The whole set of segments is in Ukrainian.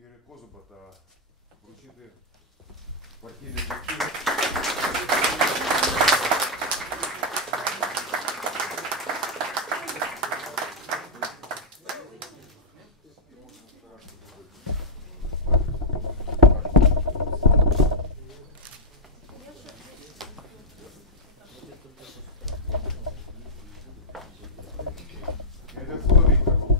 Ігоря Козуба та вручити партійний квитки. Я йде слово Віктору.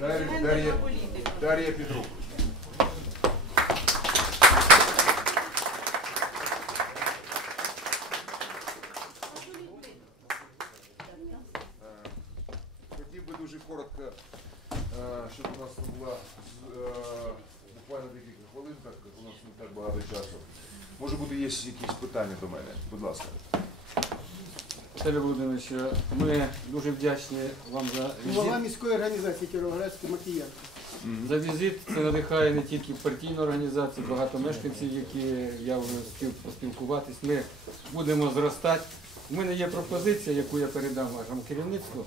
Дар'я, Дар'я, Дар'я Петрук. Е, Хотів би дуже коротко, е, щоб у нас була е, буквально декілька хвилин, так як у нас не так багато часу. Може бути, є якісь питання до мене. Будь ласка. Віталій Володимирович, ми дуже вдячні вам за Голова візит. міської організації Кіровоградський Макіян. За візит це надихає не тільки партійну організацію, багато мешканців, які я вже встиг поспілкуватись. Ми будемо зростати. У мене є пропозиція, яку я передам вашому керівництву.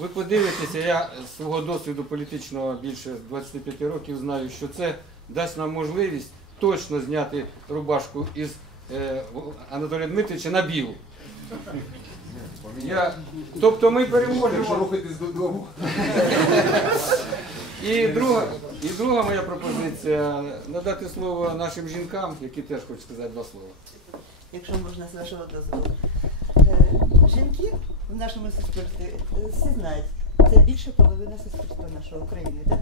Ви подивитеся, я з свого досвіду політичного більше 25 років знаю, що це дасть нам можливість точно зняти рубашку із е, Анатолія Дмитровича на білу. Я, тобто ми переможемо. рухайтесь додому. І друга, і друга моя пропозиція надати слово нашим жінкам, які теж хочуть сказати два слова. якщо можна з вашого дозволу. Е, Жінки в нашому суспільстві е, всі знають, це більше половина суспільства нашої України. Так?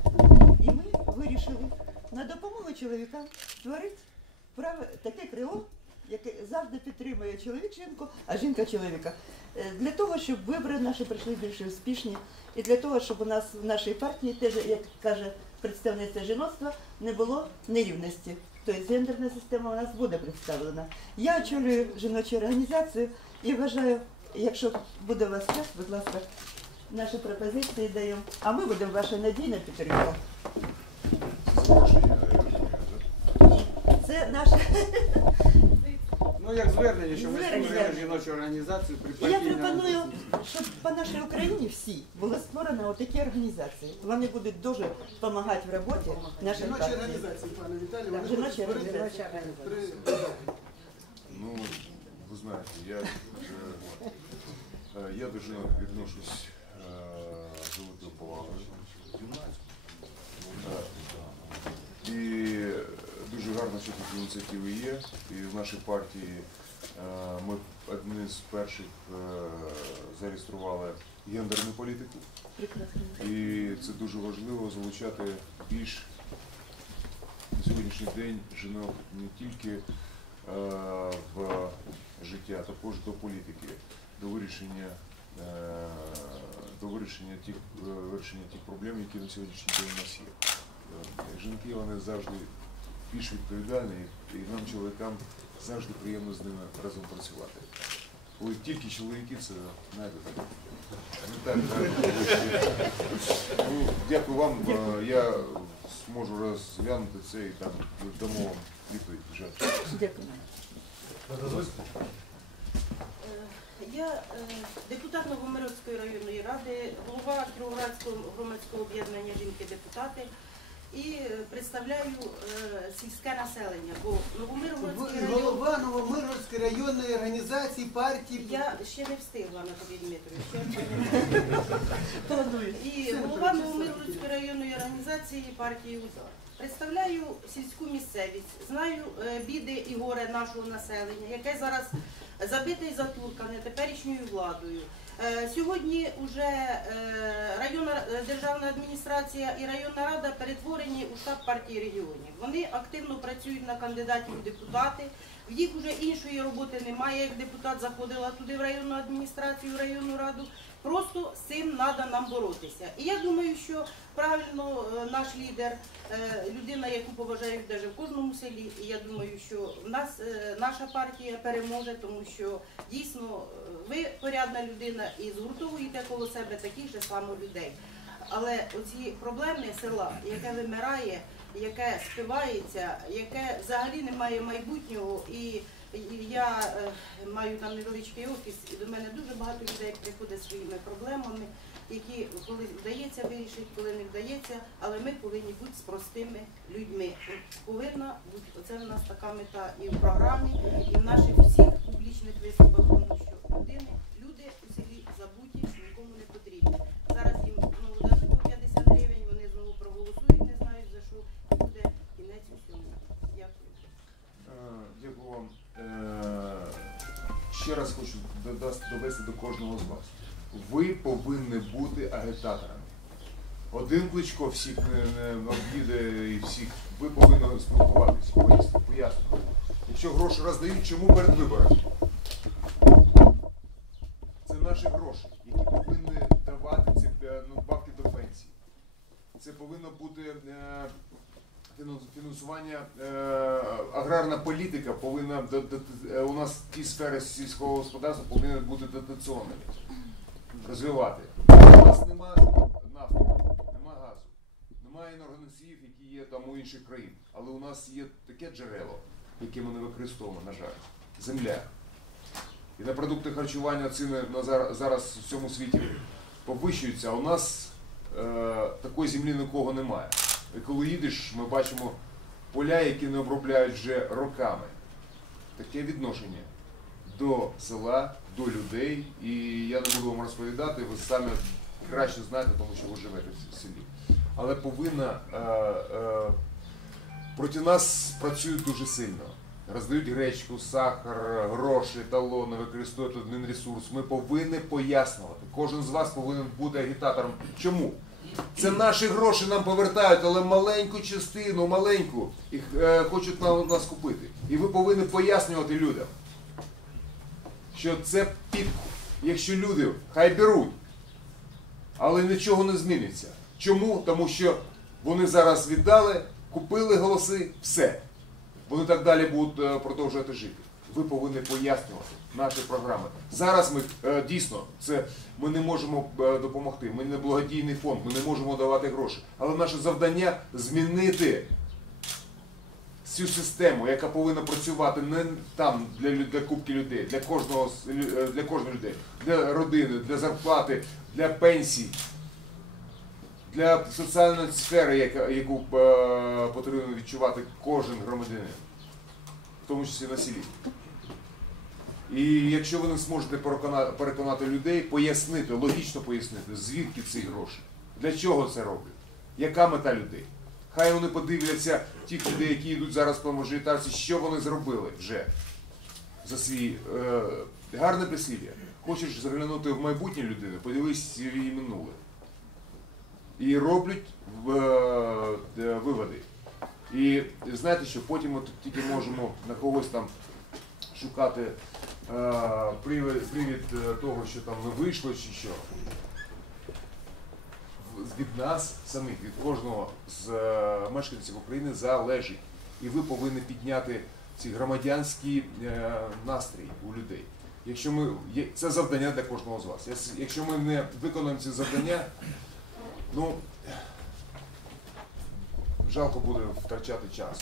І ми вирішили на допомогу чоловікам створити таке крило, яке завжди підтримує чоловік жінку, а жінка чоловіка. Е, Для того, щоб вибори наші прийшли більш успішні, і для того, щоб у нас в нашій партії теж, як каже представниця жіноцтва, не було нерівності. Тобто гендерна система у нас буде представлена. Я очолюю жіночу організацію і вважаю, якщо буде у вас час, будь ласка, наші пропозиції даємо, а ми будемо ваша надійна підтримка. Це наша. Як звернення, що ми Звернення. створили жіночу організацію при І я пропоную, щоб по нашій Україні всі були створені отакі організації. Вони будуть дуже допомагати в роботі нашій Жіночі партії. організації, пане Віталій, Так, вони жіночі будуть організації. при- Ну, ви знаєте, я, е, е, я до жінок відношусь е, з великою повагою. Е, І дуже гарно, що такі ініціативи є. І в нашій партії е, ми одні з перших е, зареєстрували гендерну політику. І це дуже важливо залучати більш на сьогоднішній день жінок не тільки е, в життя, а також до політики, до вирішення, до вирішення тих, вирішення тих проблем, які на сьогоднішній день у нас є. Жінки вони завжди більш відповідальні, і нам, чоловікам, завжди приємно з ними разом працювати. Коли тільки чоловіки, це знаєте, так, не так гарно. Ну, дякую вам. Я зможу розглянути це і там дамо вам відповідь вже. Дякую. Е, Я е, депутат Новомирівської районної ради, голова Кіровоградського громадського об'єднання жінки-депутати і представляю е, сільське населення, бо Новомиргородський район голова Новомиргородської районної організації партії. я ще не встигла Анатолій Дмитрович. І голова Новомиргородської районної організації партії УЗАР. Представляю сільську місцевість, знаю е, біди і горе нашого населення, яке зараз забите і затуркане теперішньою владою. Е, Сьогодні вже районна е, державна адміністрація і районна рада перетворені у штаб партії регіонів. Вони активно працюють на кандидатів у депутати. В їх вже іншої роботи немає. Як депутат заходила туди в районну адміністрацію, в районну раду. Просто з цим треба нам боротися. І я думаю, що правильно е, наш лідер, е, людина, яку поважають навіть в кожному селі, і я думаю, що нас е, наша партія переможе, тому що дійсно ви порядна людина і згуртовуєте коло себе таких же само людей. Але оці проблеми села, яке вимирає, яке спивається, яке взагалі не має майбутнього, і і я е, маю там невеличкий офіс, і до мене дуже багато людей приходить своїми проблемами, які коли вдається вирішити, коли не вдається, але ми повинні бути з простими людьми. Повинна бути оце в нас така мета і в програмі, і в наших всіх публічних виступах, тому що людини, люди у селі забуті, нікому не потрібні. Зараз їм знову дадуть по 50 гривень, вони знову проголосують, не знають за що, і буде кінець усьому. Дякую. Е, Дякую вам. Е, Ще раз хочу довести до кожного з вас. Ви повинні бути агітаторами. Один кличко всіх об'їде і всіх. Ви повинні спілкуватися, пояснити. Якщо гроші роздають, чому перед виборами? Це наші гроші, які повинні давати ці е, надбавки до пенсії. Це повинно бути е, фінансування, е, аграрна політика повинна до- до- е, у нас ті сфери сільського господарства повинні бути дотаційними, розвивати. У нас немає нафти, немає газу, немає енергоносіїв, які є там у інших країн. Але у нас є таке джерело, яке ми не використовуємо, на жаль, земля. І на продукти харчування ціни на зар- зараз в всьому світі повищуються, а у нас е, такої землі нікого немає. Коли їдеш, ми бачимо поля, які не обробляють вже роками. Таке відношення до села, до людей. І я не буду вам розповідати, ви самі краще знаєте, тому що ви живете в селі. Але повинна е, е, проти нас працюють дуже сильно. Роздають гречку, сахар, гроші, талони, використовують один ресурс. Ми повинні пояснювати. Кожен з вас повинен бути агітатором. Чому? Це наші гроші нам повертають, але маленьку частину, маленьку, їх е, хочуть на нас купити. І ви повинні пояснювати людям, що це підкуп. Якщо люди хай беруть, але нічого не зміниться. Чому? Тому що вони зараз віддали, купили голоси, все. Вони так далі будуть е, продовжувати жити. Ви повинні пояснювати наші програми. Зараз ми е, дійсно це ми не можемо е, допомогти. Ми не благодійний фонд, ми не можемо давати гроші. Але наше завдання змінити цю систему, яка повинна працювати не там для, для кубки людей, для кожного е, для кожної людей, для родини, для зарплати, для пенсій, для соціальної сфери, яку е, потрібно відчувати кожен громадянин, в тому числі на селі. І якщо ви не зможете переконати, людей, пояснити, логічно пояснити, звідки ці гроші, для чого це роблять, яка мета людей. Хай вони подивляться тих людей, які йдуть зараз по мажоритарці, що вони зробили вже за свій е, гарне прислів'я. Хочеш заглянути в майбутнє людини, подивись її минуле. І роблять е, е, виводи. І знаєте що, потім ми тільки можемо на когось там шукати привід, привід е, того, що там не вийшло чи що. Від нас самих, від кожного з е, мешканців України залежить. І ви повинні підняти ці громадянські е, настрій у людей. Якщо ми, це завдання для кожного з вас. Якщо ми не виконаємо ці завдання, ну жалко буде втрачати час.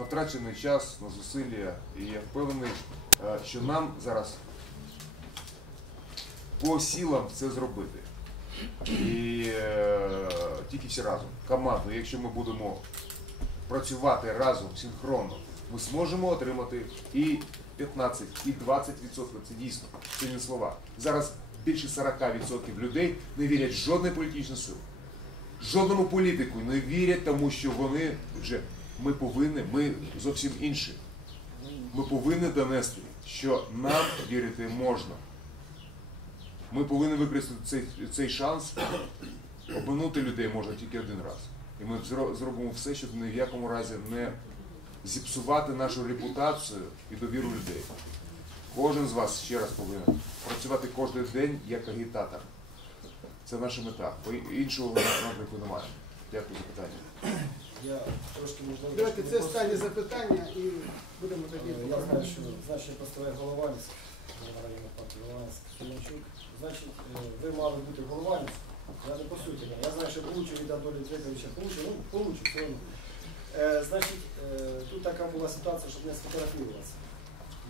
На втрачений час, на зусилля. І я впевнений, е, що нам зараз по силам це зробити. І е, тільки всі разом, командно, якщо ми будемо працювати разом, синхронно, ми зможемо отримати і 15, і 20%. Це дійсно, це слова. Зараз більше 40% людей не вірять жодної політичної сили. Жодному політику не вірять, тому що вони вже ми повинні, ми зовсім інші. Ми повинні донести, що нам вірити можна. Ми повинні використати цей, цей шанс. Обманути людей можна тільки один раз. І ми зробимо все, щоб ні в якому разі не зіпсувати нашу репутацію і довіру людей. Кожен з вас ще раз повинен працювати кожен день як агітатор. Це наша мета. Іншого напрямку немає. Дякую за питання. Я трошки можливо. Давайте це останнє запитання і будемо тоді. Е, Я знаю, що значить поставив Голованець, голова районної партії Голованець Соломчук. Значить, ви мали бути Голованець, Я не по суті, я знаю, що получу від Анатолія Дмитровича, получу, ну, получу, все одно. Е, значить, е, тут така була ситуація, щоб не сфотографуватися.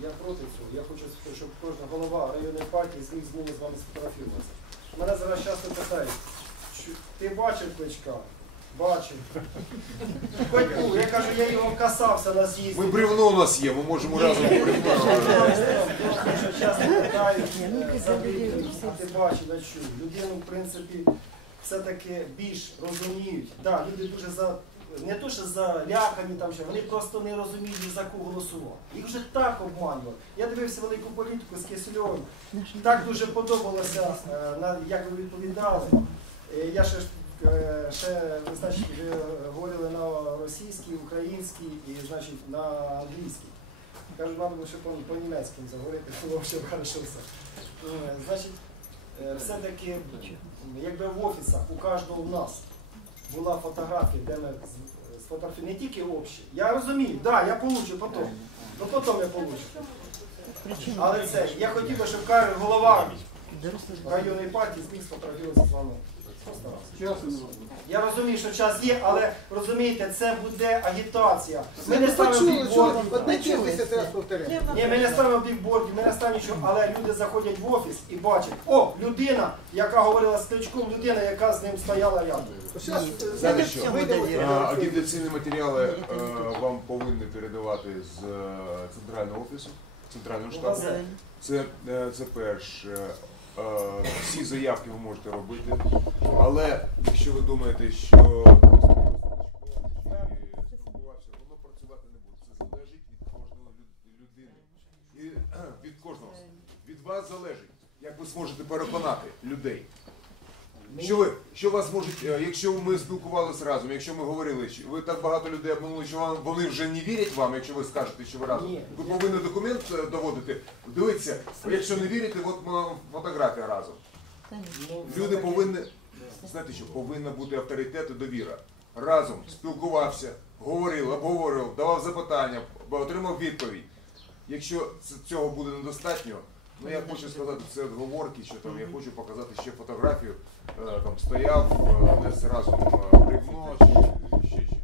Я проти цього. Я хочу, щоб кожна голова районної партії зміг зміни з вами сфотографуватися. Мене зараз часто питають, ти бачив кличка? Бачив. Хоч був. Я кажу, я його касався на з'їзді. Ми бревно у нас є, ми можемо разом бревно. Часто питають, е, за а ти бачив, чув. Людину, в принципі, все-таки більш розуміють. Так, люди дуже за. Не то, що залякані там що, вони просто не розуміють, за кого голосувати. Їх вже так обманювали. Я дивився велику політику з Кисельовим. Так дуже подобалося, е, як ви відповідали. Е, Я ще, е, ще ви значить, ви говорили на російській, українській і значить, на англійській. Кажуть, лише по, по-німецьки заговорити, було ще хорошо все. Е, Значить, е, все-таки, якби в офісах у кожного в нас була фотографія, де ми з- сфотографували, не тільки общі. Я розумію, так, да, я получу потім. Ну потім я получу. Але це, я хотів би, щоб голова районної партії зміг сфотографуватися з вами. Просто раз. Я розумію, що час є, але розумієте, це буде агітація. Ми не ставимо бікбордів. одне честь 10 разів. Ні, ми не ставимо бікбордів, ми не ставимо нічого, але люди заходять в офіс і бачать, о, людина, яка говорила з Кличком, людина, яка з ним стояла рядом. Зараз. Е, Агітаційні матеріали е, вам повинні передавати з е, центрального офісу, центрального штабу. Це, це перше. Е, Всі заявки ви можете робити. Але якщо ви думаєте, що спілкувався, воно працювати не буде. Це залежить від кожної людини. І від кожного. Від вас залежить, як ви зможете переконати людей. Що ви, що вас можуть, е, якщо ми спілкувалися разом, якщо ми говорили, що ви так багато людей обманули, що вам, вони вже не вірять вам, якщо ви скажете, що ви разом. Ні. Ви повинні документ е, доводити. Дивіться, якщо не вірите, от м, фотографія разом. Ну, Люди все-таки- повинні, знаєте що, повинна бути авторитет і довіра. Разом спілкувався, говорив, обговорив, давав запитання, отримав відповідь. Якщо цього буде недостатньо, ну я хочу сказати, це відговорки, що там я хочу показати ще фотографію, е, там стояв, е, нес разом е, бревно чи ще щось.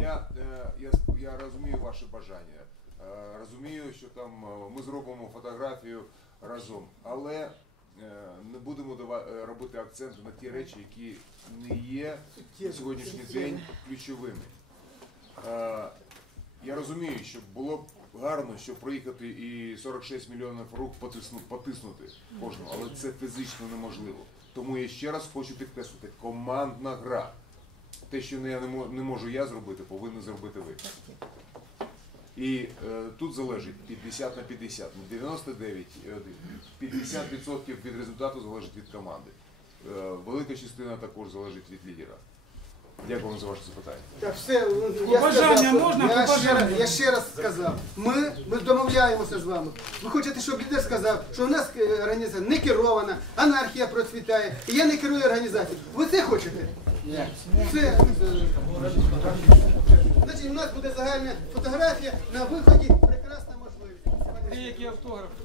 Я, е, я, я розумію ваше бажання, е, розумію, що там е, ми зробимо фотографію разом, але е, не будемо дава- е, робити акцент на ті речі, які не є на сьогоднішній день ключовими. Е, Я розумію, що було б гарно, щоб проїхати і 46 мільйонів рук потисну- потиснути кожного, але це фізично неможливо. Тому я ще раз хочу підкреслити, командна гра. Те, що не, не, можу я зробити, повинні зробити ви. І е, тут залежить 50 на 50, не 99, е, 50% від результату залежить від команди. Е, велика частина також залежить від лідера. Дякую вам за ваше запитання. Так, все, ну, я Побажання сказав, можна? я ще, Побажання. раз, я ще раз сказав. Ми, ми домовляємося з вами. Ви хочете, щоб лідер сказав, що у нас е, організація не керована, анархія процвітає, і я не керую організацією. Ви це хочете? Ні. Це, значить, у нас буде загальна фотографія на виході. Прекрасна можливість. Деякі автографи